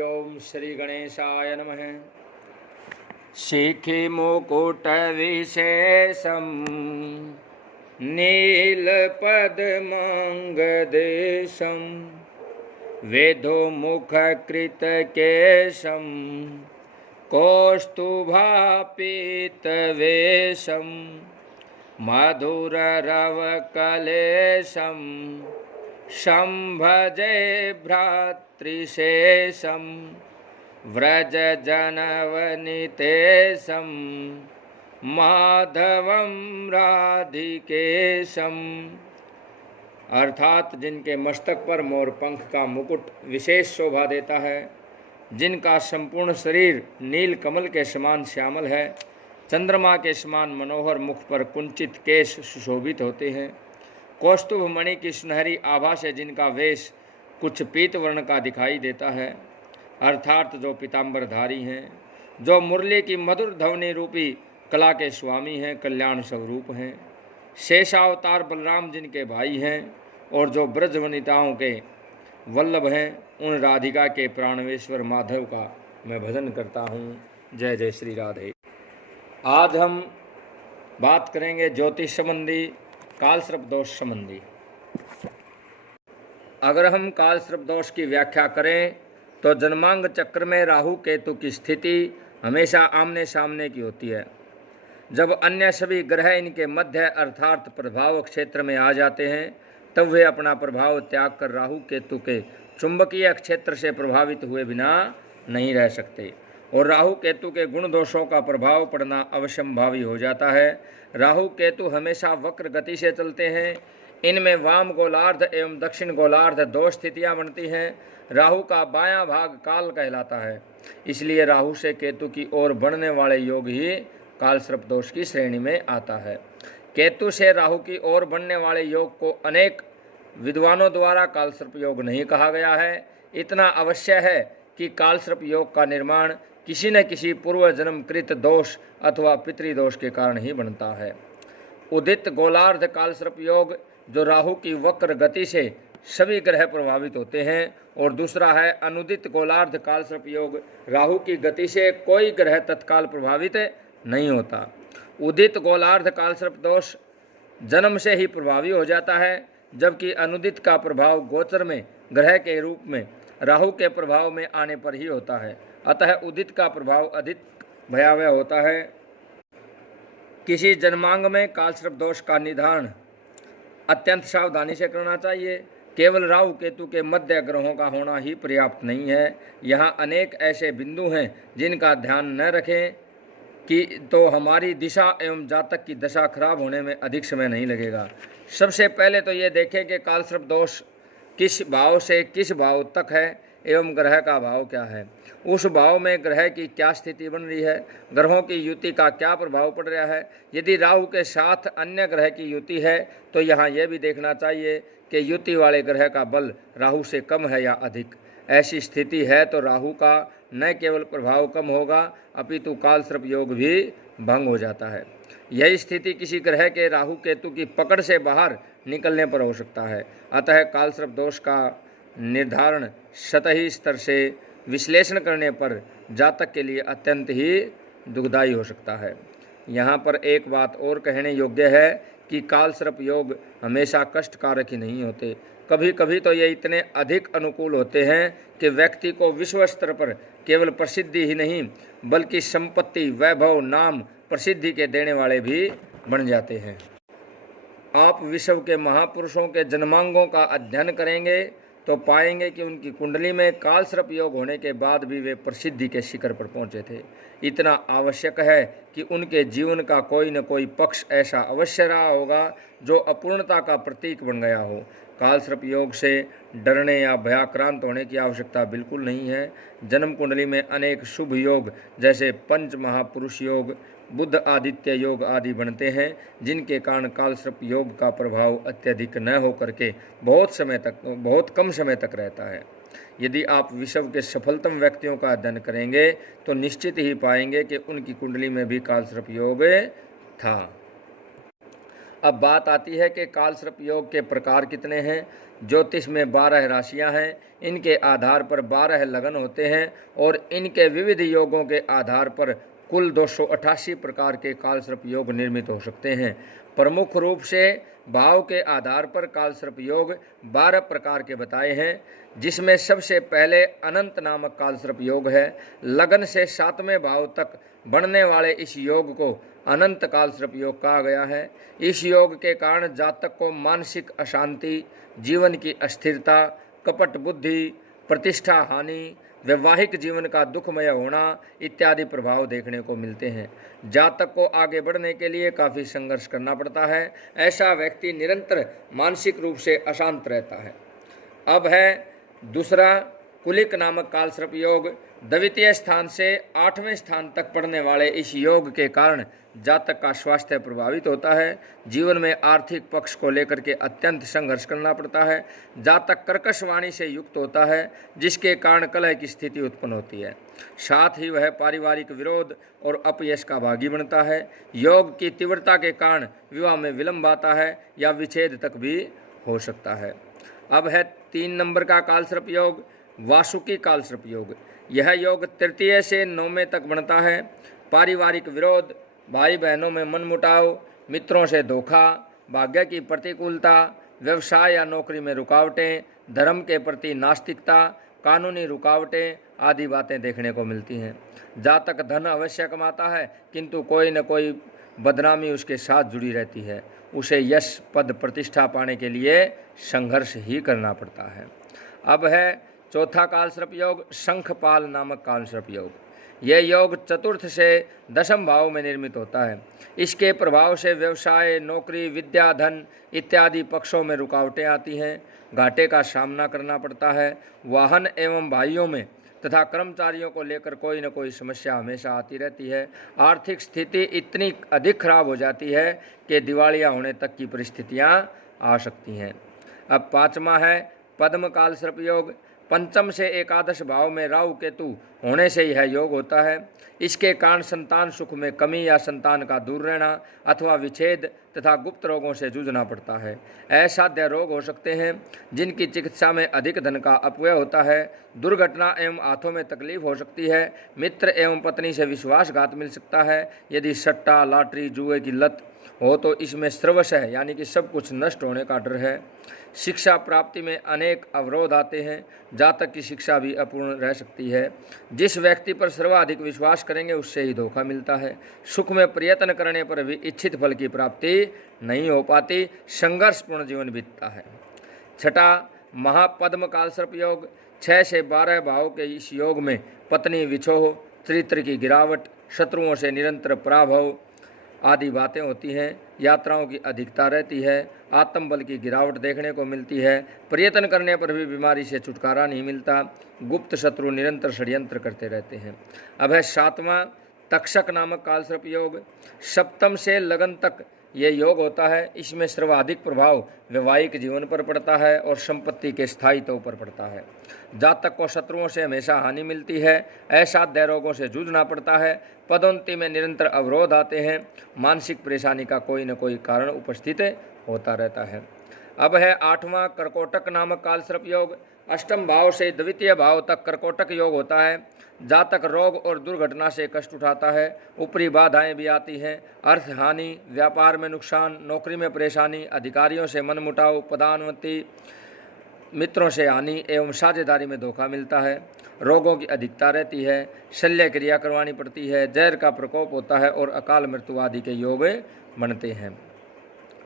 ओम श्री गणेशाय नमः। शिखि मुकुट विशेषम नीलपद्मांगदेशम वेदो मुख कृत केशम कौस्तुभापीतवेशम मधुर रव कलेशम शंभजे भ्रातृशेषम व्रज जनवनितेशम माधवम राधिकेशम। अर्थात जिनके मस्तक पर मोर पंख का मुकुट विशेष शोभा देता है, जिनका संपूर्ण शरीर नील कमल के समान श्यामल है, चंद्रमा के समान मनोहर मुख पर कुंचित केश सुशोभित होते हैं, कौस्तुभ मणि की सुनहरी आभा से जिनका वेश कुछ पीत वर्ण का दिखाई देता है, अर्थात जो पीताम्बरधारी हैं, जो मुरली की मधुर ध्वनि रूपी कला के स्वामी हैं, कल्याण स्वरूप हैं, शेषावतार बलराम जिनके भाई हैं और जो ब्रज वनिताओं के वल्लभ हैं, उन राधिका के प्राणवेश्वर माधव का मैं भजन करता हूँ। जय जय श्री राधे। आज हम बात करेंगे ज्योतिष संबंधी, कालसर्प दोष संबंधी। अगर हम कालसर्प दोष की व्याख्या करें तो जन्मांग चक्र में राहु केतु की स्थिति हमेशा आमने सामने की होती है। जब अन्य सभी ग्रह इनके मध्य अर्थात प्रभाव क्षेत्र में आ जाते हैं, तब वे अपना प्रभाव त्याग कर राहु केतु के चुंबकीय क्षेत्र से प्रभावित हुए बिना नहीं रह सकते और राहु केतु के गुण दोषों का प्रभाव पड़ना अवश्यंभावी हो जाता है। राहु केतु हमेशा वक्र गति से चलते हैं। इनमें वाम गोलार्ध एवं दक्षिण गोलार्ध दो स्थितियां बनती हैं। राहु का बायां भाग काल कहलाता है, इसलिए राहु से केतु की ओर बढ़ने वाले योग ही कालसर्प दोष की श्रेणी में आता है। केतु से राहु की ओर बढ़ने वाले योग को अनेक विद्वानों द्वारा कालसर्प योग नहीं कहा गया है। इतना अवश्य है कि कालसर्प योग का निर्माण किसी न किसी पूर्व जन्मकृत दोष अथवा पितृदोष के कारण ही बनता है। उदित गोलार्ध कालसर्प योग, जो राहु की वक्र गति से सभी ग्रह प्रभावित होते हैं, और दूसरा है अनुदित गोलार्ध कालसर्प योग, राहु की गति से कोई ग्रह तत्काल प्रभावित नहीं होता। उदित गोलार्ध कालसर्प दोष जन्म से ही प्रभावी हो जाता है, जबकि अनुदित का प्रभाव गोचर में ग्रह के रूप में राहु के प्रभाव में आने पर ही होता है। अतः उदित का प्रभाव अधिक भयावह होता है। किसी जन्मांग में कालसर्प दोष का निदान अत्यंत सावधानी से करना चाहिए। केवल राहु केतु के मध्य ग्रहों का होना ही पर्याप्त नहीं है। यहाँ अनेक ऐसे बिंदु हैं जिनका ध्यान न रखें कि तो हमारी दिशा एवं जातक की दशा खराब होने में अधिक समय नहीं लगेगा। सबसे पहले तो ये देखें कि कालसर्प दोष किस भाव से किस भाव तक है एवं ग्रह का भाव क्या है, उस भाव में ग्रह की क्या स्थिति बन रही है, ग्रहों की युति का क्या प्रभाव पड़ रहा है। यदि राहु के साथ अन्य ग्रह की युति है तो यहाँ यह भी देखना चाहिए कि युति वाले ग्रह का बल राहु से कम है या अधिक। ऐसी स्थिति है तो राहु का न केवल प्रभाव कम होगा अपितु कालसर्प योग भी भंग हो जाता है। यही स्थिति किसी ग्रह के राहु केतु की पकड़ से बाहर निकलने पर हो सकता है। अतः कालसर्प दोष का निर्धारण सतही स्तर से विश्लेषण करने पर जातक के लिए अत्यंत ही दुखदायी हो सकता है। यहाँ पर एक बात और कहने योग्य है कि कालसर्प योग हमेशा कष्टकारक ही नहीं होते। कभी कभी तो ये इतने अधिक अनुकूल होते हैं कि व्यक्ति को विश्व स्तर पर केवल प्रसिद्धि ही नहीं बल्कि संपत्ति, वैभव, नाम, प्रसिद्धि के देने वाले भी बन जाते हैं। आप विश्व के महापुरुषों के जन्मांगों का अध्ययन करेंगे तो पाएंगे कि उनकी कुंडली में कालसर्प योग होने के बाद भी वे प्रसिद्धि के शिखर पर पहुंचे थे। इतना आवश्यक है कि उनके जीवन का कोई न कोई पक्ष ऐसा अवश्य रहा होगा जो अपूर्णता का प्रतीक बन गया हो। कालसर्प योग से डरने या भयाक्रांत होने की आवश्यकता बिल्कुल नहीं है। जन्म कुंडली में अनेक शुभ योग जैसे पंच महापुरुष योग, बुध आदित्य योग आदि बनते हैं, जिनके कारण कालसर्प योग का प्रभाव अत्यधिक न होकर के बहुत कम समय तक रहता है। यदि आप विश्व के सफलतम व्यक्तियों का अध्ययन करेंगे तो निश्चित ही पाएंगे कि उनकी कुंडली में भी कालसर्प योग था। अब बात आती है कि कालसर्प योग के प्रकार कितने हैं। ज्योतिष में 12 राशियां हैं, इनके आधार पर 12 लगन होते हैं और इनके विविध योगों के आधार पर कुल 288 प्रकार के कालसर्प योग निर्मित हो सकते हैं। प्रमुख रूप से भाव के आधार पर कालसर्प योग 12 प्रकार के बताए हैं, जिसमें सबसे पहले अनंत नामक कालसर्प योग है। लगन से 7वें भाव तक बढ़ने वाले इस योग को अनंत कालसर्प योग कहा गया है। इस योग के कारण जातक को मानसिक अशांति, जीवन की अस्थिरता, कपट बुद्धि, प्रतिष्ठा हानि, वैवाहिक जीवन का दुखमय होना इत्यादि प्रभाव देखने को मिलते हैं। जातक को आगे बढ़ने के लिए काफ़ी संघर्ष करना पड़ता है। ऐसा व्यक्ति निरंतर मानसिक रूप से अशांत रहता है। अब है दूसरा कुलिक नामक कालसर्प योग। द्वितीय स्थान से 8वें स्थान तक पड़ने वाले इस योग के कारण जातक का स्वास्थ्य प्रभावित होता है। जीवन में आर्थिक पक्ष को लेकर के अत्यंत संघर्ष करना पड़ता है। जातक कर्कश वाणी से युक्त होता है, जिसके कारण कलह की स्थिति उत्पन्न होती है। साथ ही वह पारिवारिक विरोध और अपयश का भागी बनता है। योग की तीव्रता के कारण विवाह में विलंब आता है या विच्छेद तक भी हो सकता है। अब है 3 नंबर का कालसर्प योग, वासुकी कालसर्प योग। यह योग तृतीय से 9वें तक बनता है। पारिवारिक विरोध, भाई बहनों में मनमुटाव, मित्रों से धोखा, भाग्य की प्रतिकूलता, व्यवसाय या नौकरी में रुकावटें, धर्म के प्रति नास्तिकता, कानूनी रुकावटें आदि बातें देखने को मिलती हैं। जातक धन अवश्य कमाता है, किंतु कोई न कोई बदनामी उसके साथ जुड़ी रहती है। उसे यश, पद, प्रतिष्ठा पाने के लिए संघर्ष ही करना पड़ता है। अब है चौथा कालसर्प योग, शंखपाल नामक कालसर्प योग। यह योग चतुर्थ से 10वें भाव में निर्मित होता है। इसके प्रभाव से व्यवसाय, नौकरी, विद्या, धन इत्यादि पक्षों में रुकावटें आती हैं। घाटे का सामना करना पड़ता है। वाहन एवं भाइयों में तथा कर्मचारियों को लेकर कोई न कोई समस्या हमेशा आती रहती है। आर्थिक स्थिति इतनी अधिक खराब हो जाती है कि दिवालिया होने तक की परिस्थितियां आ सकती हैं। अब 5वां है पद्म कालसर्प योग। पंचम से एकादश भाव में राहु केतु होने से यह योग होता है। इसके कारण संतान सुख में कमी या संतान का दूर रहना अथवा विच्छेद तथा गुप्त रोगों से जूझना पड़ता है। असाध्य रोग हो सकते हैं, जिनकी चिकित्सा में अधिक धन का अपव्यय होता है। दुर्घटना एवं हाथों में तकलीफ हो सकती है। मित्र एवं पत्नी से विश्वासघात मिल सकता है। यदि सट्टा, लॉटरी, जुए की लत हो तो इसमें सर्वश है, यानी कि सब कुछ नष्ट होने का डर है। शिक्षा प्राप्ति में अनेक अवरोध आते हैं। जातक की शिक्षा भी अपूर्ण रह सकती है। जिस व्यक्ति पर सर्वाधिक विश्वास करेंगे उससे ही धोखा मिलता है। सुख में प्रयत्न करने पर भी इच्छित फल की प्राप्ति नहीं हो पाती। संघर्षपूर्ण जीवन बीतता है। छठा महापद्म कालसर्प योग। 6 से 12 भाव के इस योग में पत्नी विछोह, चरित्र की गिरावट, शत्रुओं से निरंतर पराभव आदि बातें होती हैं। यात्राओं की अधिकता रहती है। आत्मबल की गिरावट देखने को मिलती है। प्रयत्न करने पर भी बीमारी से छुटकारा नहीं मिलता। गुप्त शत्रु निरंतर षड्यंत्र करते रहते हैं। अब है 7वां तक्षक नामक कालसर्प योग। सप्तम से लगन तक ये योग होता है। इसमें सर्वाधिक प्रभाव वैवाहिक जीवन पर पड़ता है और संपत्ति के स्थायित्व पर पड़ता है। जातक को शत्रुओं से हमेशा हानि मिलती है। असाध्य रोगों से जूझना पड़ता है। पदोन्नति में निरंतर अवरोध आते हैं। मानसिक परेशानी का कोई न कोई कारण उपस्थित होता रहता है। अब है 8वां कर्कोटक नामक कालसर्प योग। अष्टम भाव से द्वितीय भाव तक कर्कोटक योग होता है। जातक रोग और दुर्घटना से कष्ट उठाता है। ऊपरी बाधाएं भी आती हैं। अर्थ हानि, व्यापार में नुकसान, नौकरी में परेशानी, अधिकारियों से मनमुटाव, पदान्नति, मित्रों से हानि एवं साझेदारी में धोखा मिलता है। रोगों की अधिकता रहती है। शल्य क्रिया करवानी पड़ती है। जहर का प्रकोप होता है और अकाल मृत्यु आदि के योग बनते हैं।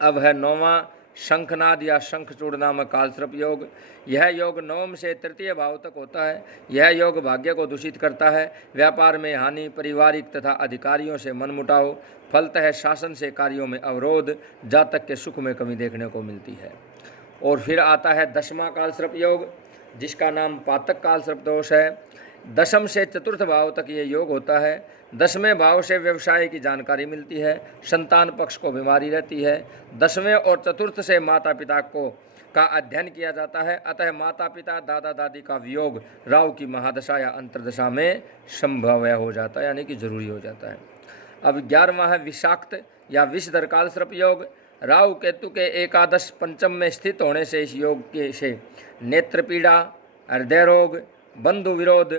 अब है 9वां शंखनाद या शंखचूड़ नामक कालसर्प योग। यह योग 9वें से तृतीय भाव तक होता है। यह योग भाग्य को दूषित करता है। व्यापार में हानि, पारिवारिक तथा अधिकारियों से मनमुटाव, फलतः शासन से कार्यों में अवरोध, जातक के सुख में कमी देखने को मिलती है। और फिर आता है 10वां कालसर्प योग, जिसका नाम पातक कालसर्प दोष है। 10म से चतुर्थ भाव तक ये योग होता है। 10वें भाव से व्यवसाय की जानकारी मिलती है। संतान पक्ष को बीमारी रहती है। 10वें और चतुर्थ से माता पिता का अध्ययन किया जाता है। अतः माता पिता, दादा दादी का वियोग राहु की महादशा या अंतर्दशा में संभव हो जाता है, यानी कि जरूरी हो जाता है। अब 11वां है विषाक्त या विषधर कालसर्प योग। राहु केतु के एकादश पंचम में स्थित होने से इस योग के से नेत्र पीड़ा, हृदय रोग, बंधु विरोध,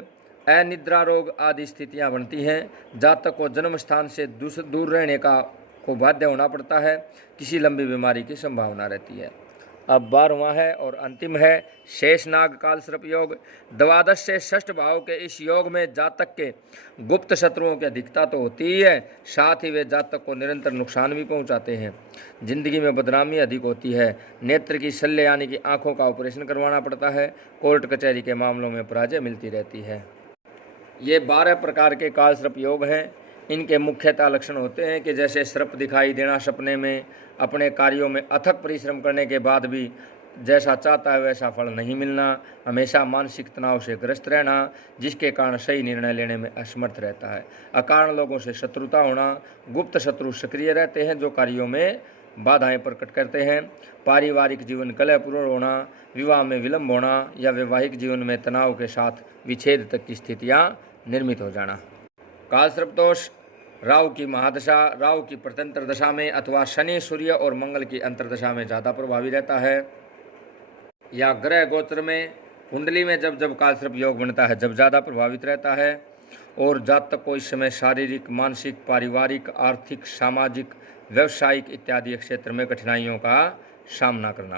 अनिद्रा रोग आदि स्थितियां बनती हैं। जातक को जन्म स्थान से दूर रहने को बाध्य होना पड़ता है। किसी लंबी बीमारी की संभावना रहती है। अब 12वां है और अंतिम है शेषनाग कालसर्प योग। द्वादश से षष्ठ भाव के इस योग में जातक के गुप्त शत्रुओं की अधिकता तो होती ही है, साथ ही वे जातक को निरंतर नुकसान भी पहुंचाते हैं। जिंदगी में बदनामी अधिक होती है। नेत्र की शल्य यानी कि आंखों का ऑपरेशन करवाना पड़ता है। कोर्ट कचहरी के मामलों में पराजय मिलती रहती है। ये 12 प्रकार के कालसर्प योग हैं। इनके मुख्यतः लक्षण होते हैं कि जैसे सर्प दिखाई देना सपने में, अपने कार्यों में अथक परिश्रम करने के बाद भी जैसा चाहता है वैसा फल नहीं मिलना, हमेशा मानसिक तनाव से ग्रस्त रहना, जिसके कारण सही निर्णय लेने में असमर्थ रहता है, अकारण लोगों से शत्रुता होना, गुप्त शत्रु सक्रिय रहते हैं जो कार्यों में बाधाएं प्रकट करते हैं, पारिवारिक जीवन कलहपूर्ण होना, विवाह में विलंब होना या वैवाहिक जीवन में तनाव के साथ विच्छेद तक की स्थितियाँ निर्मित हो जाना। कालसर्प दोष राहु की महादशा, राहु की प्रत्यंतर दशा में अथवा शनि, सूर्य और मंगल की अंतर्दशा में ज़्यादा प्रभावी रहता है, या ग्रह गोचर में कुंडली में जब जब कालसर्प योग बनता है जब ज़्यादा प्रभावित रहता है। और जातक को इस समय शारीरिक, मानसिक, पारिवारिक, आर्थिक, सामाजिक, व्यवसायिक इत्यादि क्षेत्र में कठिनाइयों का सामना करना